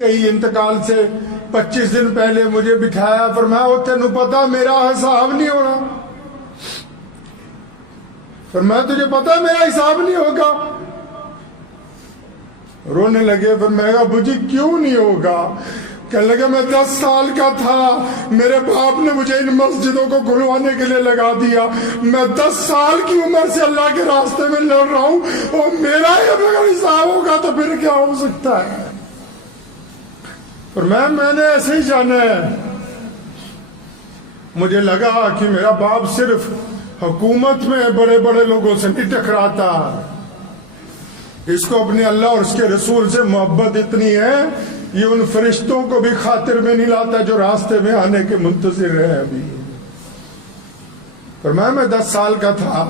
کئی انتقال سے 25 دن پہلے مجھے بٹھایا، فرمایا تینوں پتا میرا حساب نہیں ہونا، فرمایا تجھے پتا میرا حساب نہیں ہوگا؟ رونے لگے، فرمایا ابو جی کیوں نہیں ہوگا؟ کہنے لگے میں 10 سال کا تھا، میرے باپ نے مجھے ان مسجدوں کو کھلوانے کے لیے لگا دیا، میں 10 سال کی عمر سے اللہ کے راستے میں لڑ رہا ہوں، اور میرا ہی اگر حساب ہوگا تو پھر کیا ہو سکتا ہے؟ اور میں نے ایسے ہی جانا ہے۔ مجھے لگا کہ میرا باپ صرف حکومت میں بڑے بڑے لوگوں سے نہیں ٹکراتا، اس کو اپنے اللہ اور اس کے رسول سے محبت اتنی ہے، یہ ان فرشتوں کو بھی خاطر میں نہیں لاتا جو راستے میں آنے کے منتظر ہیں ابھی۔ فرمایا میں 10 سال کا تھا،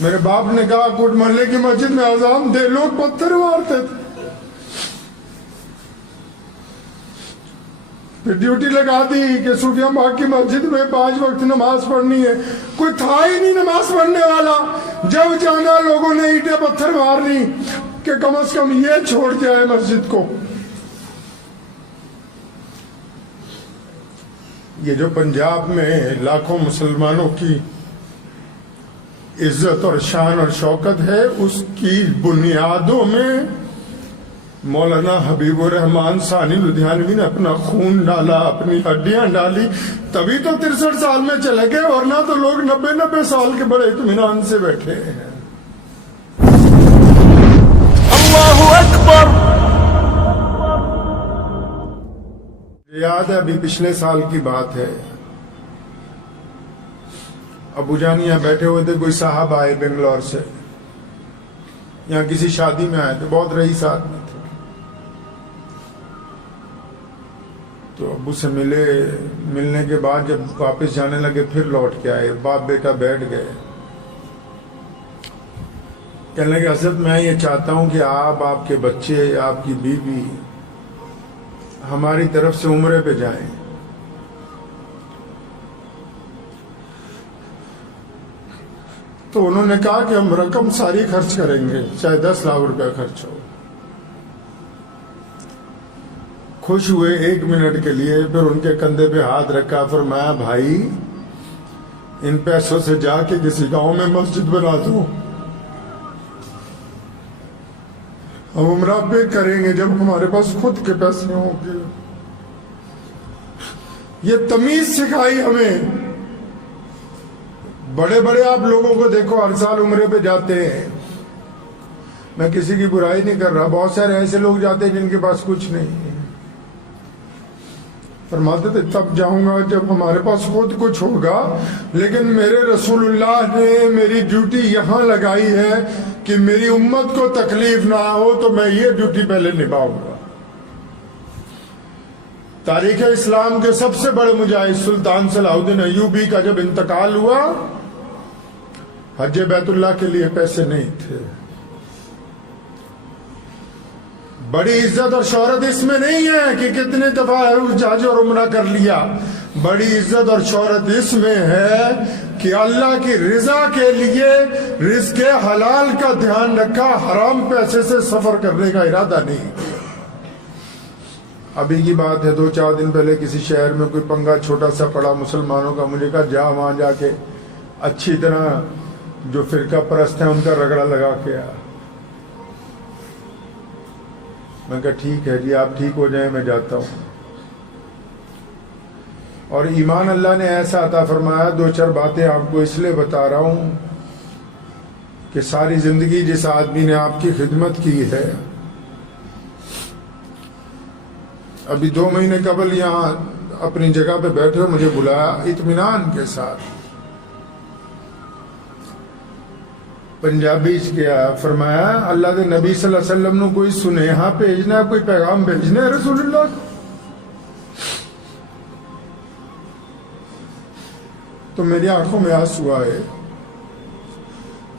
میرے باپ نے کہا کوٹ محلے کی مسجد میں اذان دے، لوگ پتھر مارتے تھے، پھر ڈیوٹی لگا دی کہ صوفیہ باغ کی مسجد میں 5 وقت نماز پڑھنی ہے، کوئی تھا ہی نہیں نماز پڑھنے والا، جب جانا لوگوں نے اینٹیں پتھر مارنی کہ کم از کم یہ چھوڑ جائے مسجد کو۔ یہ جو پنجاب میں لاکھوں مسلمانوں کی عزت اور شان اور شوکت ہے، اس کی بنیادوں میں مولانا حبیب الرحمان ثانی لدھیانوی نے اپنا خون ڈالا، اپنی ہڈیاں ڈالی، تبھی تو 63 سال میں چلے گئے، ورنہ تو لوگ 90 سال کے بڑے اطمینان سے بیٹھے ہیں۔ اللہ اکبر۔ یاد ہے ابھی پچھلے سال کی بات ہے، ابو جان یہاں بیٹھے ہوئے تھے، کوئی صاحب آئے بنگلور سے، یہاں کسی شادی میں آئے تھے، بہت رئیس آدمی تھے، تو ابو سے ملنے کے بعد جب واپس جانے لگے پھر لوٹ کے آئے، باپ بیٹا بیٹھ گئے، کہنے لگے حضرت میں یہ چاہتا ہوں کہ آپ کے بچے، آپ کی بیوی ہماری طرف سے عمرے پہ جائیں۔ تو انہوں نے کہا کہ ہم رقم ساری خرچ کریں گے، چاہے 10 لاکھ روپے خرچ ہو۔ خوش ہوئے 1 منٹ کے لیے، پھر ان کے کندھے پہ ہاتھ رکھا، فرمایا بھائی ان پیسوں سے جا کے کسی گاؤں میں مسجد بنا دو، ہم عمرہ پہ کریں گے جب ہمارے پاس خود کے پیسے ہوں گے۔ یہ تمیز سکھائی ہمیں۔ بڑے بڑے آپ لوگوں کو دیکھو ہر سال عمرے پہ جاتے ہیں، میں کسی کی برائی نہیں کر رہا، بہت سارے ایسے لوگ جاتے ہیں جن کے پاس کچھ نہیں ہے، فرماتے تھے تب جاؤں گا جب ہمارے پاس خود کچھ ہوگا، لیکن میرے رسول اللہ نے میری ڈیوٹی یہاں لگائی ہے کہ میری امت کو تکلیف نہ ہو، تو میں یہ ڈیوٹی پہلے نبھاؤں گا۔ تاریخ اسلام کے سب سے بڑے مجاہد سلطان صلاح الدین ایوبی کا جب انتقال ہوا، حج بیت اللہ کے لیے پیسے نہیں تھے۔ بڑی عزت اور شہرت اس میں نہیں ہے کہ کتنے دفعہ حج اور عمرہ کر لیا، بڑی عزت اور شہرت اس میں ہے کہ اللہ کی رضا کے لیے رزق حلال کا دھیان رکھا، حرام پیسے سے سفر کرنے کا ارادہ نہیں۔ ابھی کی بات ہے، 2-4 دن پہلے کسی شہر میں کوئی پنگا چھوٹا سا پڑا مسلمانوں کا، مجھے کہا جا وہاں جا کے اچھی طرح جو فرقہ پرست ہیں ان کا رگڑا لگا کے آ۔ میں کہا ٹھیک ہے جی، آپ ٹھیک ہو جائیں میں جاتا ہوں۔ اور ایمان اللہ نے ایسا عطا فرمایا، 2-4 باتیں آپ کو اس لیے بتا رہا ہوں کہ ساری زندگی جس آدمی نے آپ کی خدمت کی ہے، ابھی 2 مہینے قبل یہاں اپنی جگہ پہ بیٹھے مجھے بلایا اطمینان کے ساتھ، پنجابی کیا، فرمایا اللہ کے نبی صلی اللہ علیہ وسلم نے کوئی سنیہا بھیجنا ہے، کوئی پیغام بھیجنا ہے رسول اللہ کو، تو میری آنکھوں میں آنسو آئے۔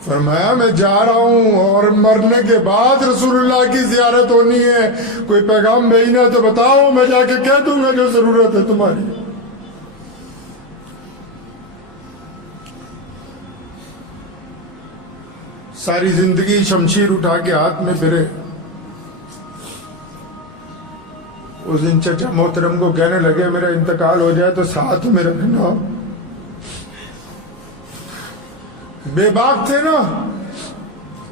فرمایا میں جا رہا ہوں اور مرنے کے بعد رسول اللہ کی زیارت ہونی ہے، کوئی پیغام بھیجنا ہے تو بتاؤ، میں جا کے کہہ دوں گا جو ضرورت ہے تمہاری۔ ساری زندگی شمشیر اٹھا کے ہاتھ میں پھرے، اس دن چچا محترم کو کہنے لگے میرا انتقال ہو جائے تو ساتھ میں رکھنا. بے باک تھے نا,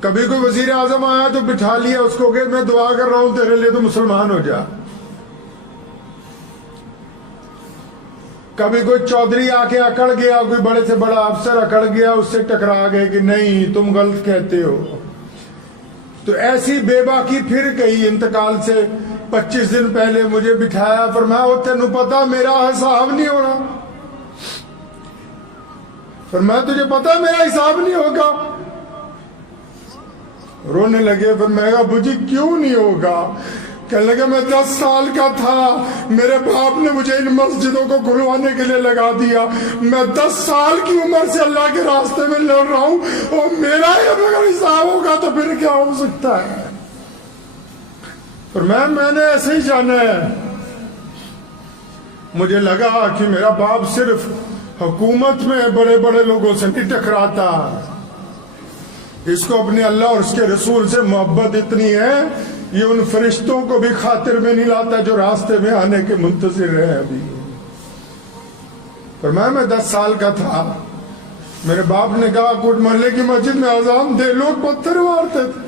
کبھی کوئی وزیر اعظم آیا تو بٹھا لیا اس کو کہ میں دعا کر رہا ہوں تیرے لیے تو مسلمان ہو جا. کبھی کوئی چودھری آ کے اکڑ گیا, کوئی بڑے سے بڑا افسر اکڑ گیا, اس سے ٹکرا گئے کہ نہیں تم غلط کہتے ہو. تو ایسی بے باکی پھر گئی. انتقال سے 25 دن پہلے مجھے بٹھایا, فرمایا وہ تینوں پتا میرا حساب نہیں ہونا. فرمایا تجھے پتا میرا حساب نہیں ہوگا. رونے لگے. فرمایا ابو جی کیوں نہیں ہوگا؟ کہنے لگے میں 10 سال کا تھا, میرے باپ نے مجھے ان مسجدوں کو کھلوانے کے لیے لگا دیا. میں 10 سال کی عمر سے اللہ کے راستے میں لڑ رہا ہوں, اور میرا ہی اگر حساب ہوگا تو پھر کیا ہو سکتا ہے؟ اور میں نے ایسے ہی جانا ہے. مجھے لگا کہ میرا باپ صرف حکومت میں بڑے بڑے لوگوں سے نہیں ٹکراتا, اس کو اپنے اللہ اور اس کے رسول سے محبت اتنی ہے یہ ان فرشتوں کو بھی خاطر میں نہیں لاتا جو راستے میں آنے کے منتظر ہیں ابھی. پر میں 10 سال کا تھا, میرے باپ نے کہا کوٹ محلے کی مسجد میں اذان دے, لوگ پتھر مارتے تھے.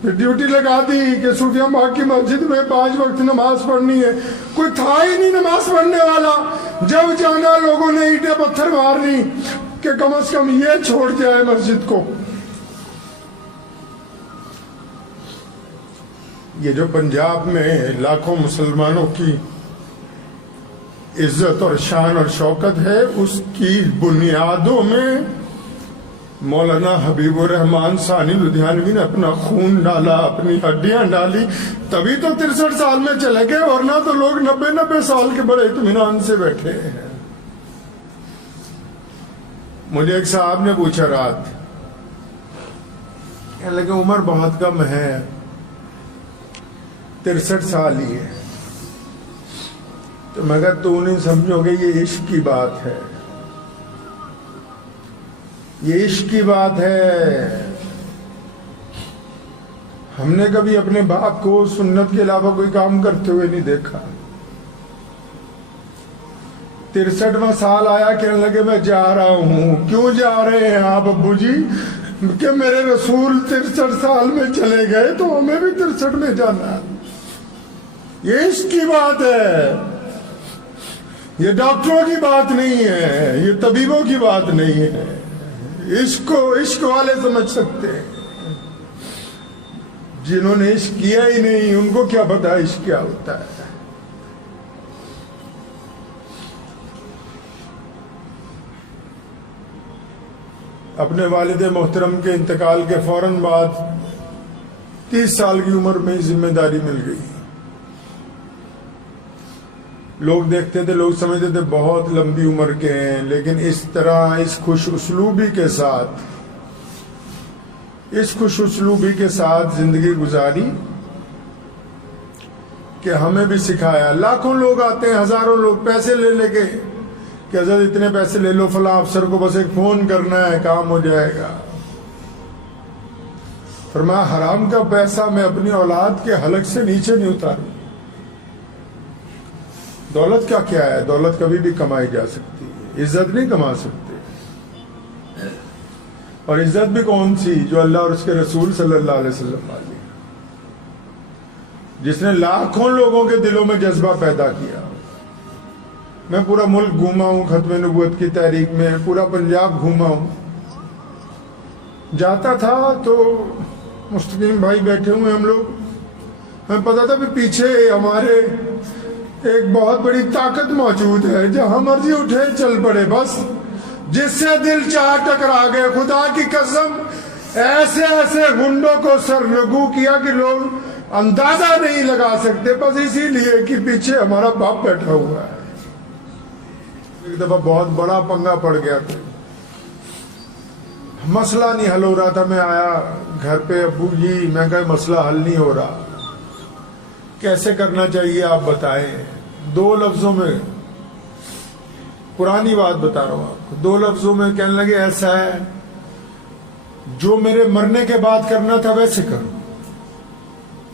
پھر ڈیوٹی لگا دی کہ صوفیہ باغ کی مسجد میں 5 وقت نماز پڑھنی ہے. کوئی تھا ہی نہیں نماز پڑھنے والا. جب جانا لوگوں نے اینٹیں پتھر مارنی کہ کم از کم یہ چھوڑ کے آئے مسجد کو. یہ جو پنجاب میں لاکھوں مسلمانوں کی عزت اور شان اور شوکت ہے, اس کی بنیادوں میں مولانا حبیب الرحمان ثانی لدھیانوی نے اپنا خون ڈالا, اپنی ہڈیاں ڈالی, تبھی تو 63 سال میں چلے گئے, ورنہ تو لوگ 90 سال کے بڑے اطمینان سے بیٹھے ہیں. مجھے ایک صاحب نے پوچھا رات, کہنے لگے عمر بہت کم ہے, 63 سال ہی ہے. تو میں کہا تو نہیں سمجھو گے یہ عشق کی بات ہے, یہ عشق کی بات ہے. ہم نے کبھی اپنے باپ کو سنت کے علاوہ کوئی کام کرتے ہوئے نہیں دیکھا. 63واں سال آیا, کہنے لگے میں جا رہا ہوں. کیوں جا رہے ہیں آپ ابو جی؟ کہ میرے رسول 63 سال میں چلے گئے تو ہمیں بھی 63 میں جانا ہے. یہ عشق کی بات ہے, یہ ڈاکٹروں کی بات نہیں ہے, یہ طبیبوں کی بات نہیں ہے. عشق کو عشق والے سمجھ سکتے ہیں, جنہوں نے عشق کیا ہی نہیں ان کو کیا پتا عشق کیا ہوتا ہے. اپنے والد محترم کے انتقال کے فوراً بعد 30 سال کی عمر میں ذمہ داری مل گئی. لوگ دیکھتے تھے, لوگ سمجھتے تھے بہت لمبی عمر کے ہیں, لیکن اس طرح اس خوش اسلوبی کے ساتھ زندگی گزاری کہ ہمیں بھی سکھایا. لاکھوں لوگ آتے ہیں, ہزاروں لوگ پیسے لے لے کے کہ حضرت اتنے پیسے لے لو, فلاں افسر کو بس ایک فون کرنا ہے کام ہو جائے گا. فرمایا حرام کا پیسہ میں اپنی اولاد کے حلق سے نیچے نہیں اتاروں. دولت کا کیا ہے؟ دولت کبھی بھی کمائی جا سکتی ہے, عزت نہیں کما سکتے. اور عزت بھی کون سی؟ جو اللہ اور اس کے رسول صلی اللہ علیہ وسلم والی, جس نے لاکھوں لوگوں کے دلوں میں جذبہ پیدا کیا. میں پورا ملک گھوما ہوں ختم نبوت کی تحریک میں, پورا پنجاب گھوما ہوں. جاتا تھا تو مستقیم بھائی بیٹھے ہوئے ہم لوگ, ہمیں پتا تھا کہ پیچھے ہمارے ایک بہت بڑی طاقت موجود ہے, جہاں مرضی اٹھے چل پڑے, بس جس سے دل چاہ ٹکرا گئے. خدا کی قسم ایسے ایسے گنڈوں کو سرنگو کیا کہ لوگ اندازہ نہیں لگا سکتے, بس اسی لیے کہ پیچھے ہمارا باپ بیٹھا ہوا ہے. ایک دفعہ بہت بڑا پنگا پڑ گیا تھا, مسئلہ نہیں حل ہو رہا تھا. میں آیا گھر پہ, ابو جی میں کہا مسئلہ حل نہیں ہو رہا, کیسے کرنا چاہیے آپ بتائیں. 2 لفظوں میں, پرانی بات بتا رہا ہوں آپ کو, 2 لفظوں میں کہنے لگے ایسا ہے جو میرے مرنے کے بعد کرنا تھا ویسے کرو.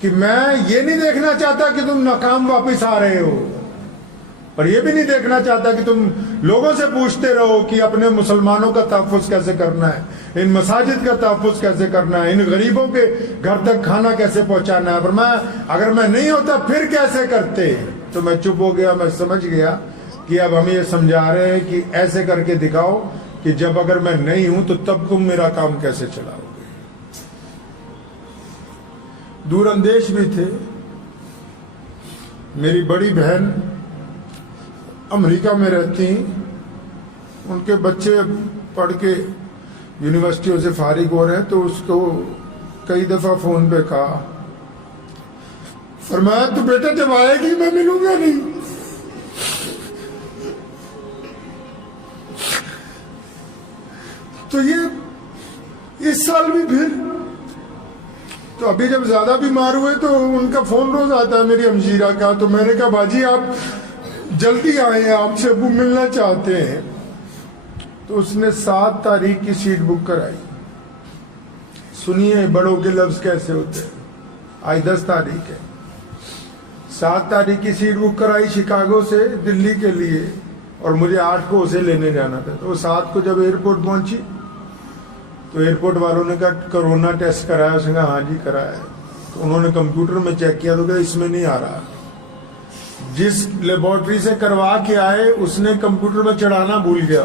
کہ میں یہ نہیں دیکھنا چاہتا کہ تم ناکام واپس آ رہے ہو، اور یہ بھی نہیں دیکھنا چاہتا کہ تم لوگوں سے پوچھتے رہو کہ اپنے مسلمانوں کا تحفظ کیسے کرنا ہے، ان مساجد کا تحفظ کیسے کرنا ہے، ان غریبوں کے گھر تک کھانا کیسے پہنچانا ہے۔ پر اگر میں نہیں ہوتا پھر کیسے کرتے؟ تو میں چپ ہو گیا، میں سمجھ گیا کہ اب ہم یہ سمجھا رہے ہیں کہ ایسے کر کے دکھاؤ کہ جب اگر میں نہیں ہوں تو تب تم میرا کام کیسے چلاؤ گے۔ دور اندیش بھی تھے۔ میری بڑی بہن امریکہ میں رہتی ہیں، ان کے بچے پڑھ کے یونیورسٹیوں سے فارغ ہو رہے ہیں، تو اس کو کئی دفعہ فون پہ کہا، فرمایا تو بیٹا جب آئے گی میں ملوں گا نہیں۔ تو یہ اس سال بھی پھر تو ابھی جب زیادہ بیمار ہوئے تو ان کا فون روز آتا ہے میری ہمشیرہ کا، تو میں نے کہا باجی آپ جلدی آئیں، آپ سے ابو ملنا چاہتے ہیں۔ تو اس نے 7 تاریخ کی سیٹ بک کرائی۔ سنیے بڑوں کے لفظ کیسے ہوتے ہیں۔ آج 10 تاریخ ہے، 7 تاریخ کی سیٹ بک کرائی شکاگو سے دلی کے لیے، اور مجھے 8 کو اسے لینے جانا تھا۔ تو 7 کو جب ایئرپورٹ پہنچی تو ایئرپورٹ والوں نے کہا کرونا ٹیسٹ کرایا؟ اس نے کہا ہاں جی کرایا ہے۔ تو انہوں نے کمپیوٹر میں چیک کیا تو کہا اس میں نہیں آ رہا۔ جس لیبارٹری سے کروا کے آئے اس نے کمپیوٹر میں چڑھانا بھول گیا،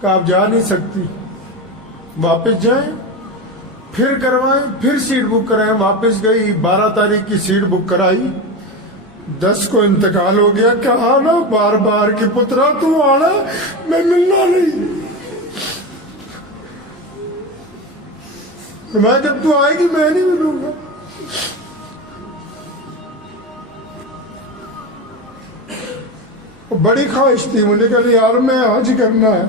کہ آپ جا نہیں سکتی، واپس جائیں پھر کروائیں، پھر سیٹ بک کرائیں۔ واپس گئی، 12 تاریخ کی سیٹ بک کرائی، 10 کو انتقال ہو گیا۔ کہا نا بار بار کہ پترا تو آنا، میں ملنا نہیں۔ میں جب تو آئے گی میں نہیں ملوں گا۔ بڑی خواہش تھی مجھے کہ یار میں حج کرنا ہے،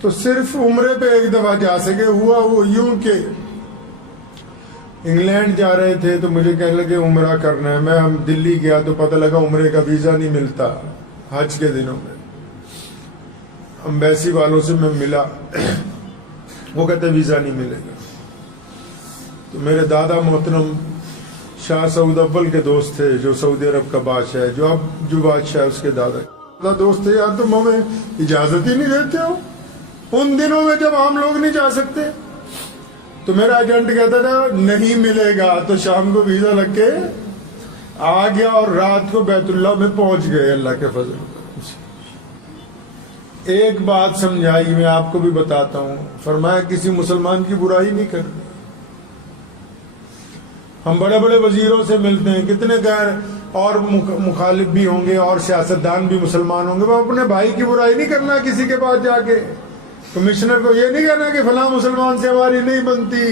تو صرف عمرے پہ ایک دفعہ جا سکے۔ ہوا وہ یوں کہ انگلینڈ جا رہے تھے تو مجھے کہنے لگے عمرہ کرنا ہے۔ میں ہم دلی گیا تو پتہ لگا عمرے کا ویزا نہیں ملتا حج کے دنوں میں۔ امبیسی والوں سے میں ملا، وہ کہتے ویزا نہیں ملے گا۔ تو میرے دادا محترم شاہ سعود اول کے دوست تھے جو سعودی عرب کا بادشاہ ہے، جو بادشاہ ہے اس کے دادا دوست تھے۔ یار تم ہمیں اجازت ہی نہیں دیتے ہو ان دنوں میں جب عام لوگ نہیں جا سکتے۔ تو میرا ایجنٹ کہتا تھا نہیں ملے گا، تو شام کو ویزا لگ کے آ گیا اور رات کو بیت اللہ میں پہنچ گئے اللہ کے فضل سے۔ ایک بات سمجھائی میں آپ کو بھی بتاتا ہوں، فرمایا کسی مسلمان کی برائی نہیں کرنی۔ ہم بڑے بڑے وزیروں سے ملتے ہیں، کتنے غیر اور مخالف بھی ہوں گے اور سیاستدان بھی مسلمان ہوں گے، وہ اپنے بھائی کی برائی نہیں کرنا کسی کے پاس جا کے۔ کمشنر کو یہ نہیں کہنا کہ فلاں مسلمان سے ہماری نہیں بنتی۔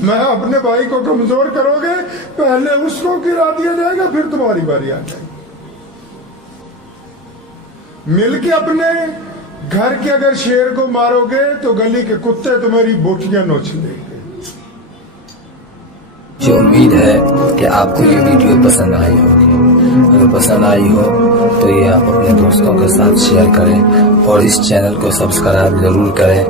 میں اپنے بھائی کو کمزور کرو گے پہلے اس کو گرا دیا جائے گا، پھر تمہاری باری آ جائے گی۔ مل کے اپنے گھر کے اگر شیر کو مارو گے تو گلی کے کتے تمہاری بوٹیاں نوچ لیں گے۔ مجھے امید ہے کہ آپ کو یہ ویڈیو پسند آئی ہوگی۔ اگر پسند آئی ہو تو یہ آپ اپنے دوستوں کے ساتھ شیئر کریں اور اس چینل کو سبسکرائب ضرور کریں۔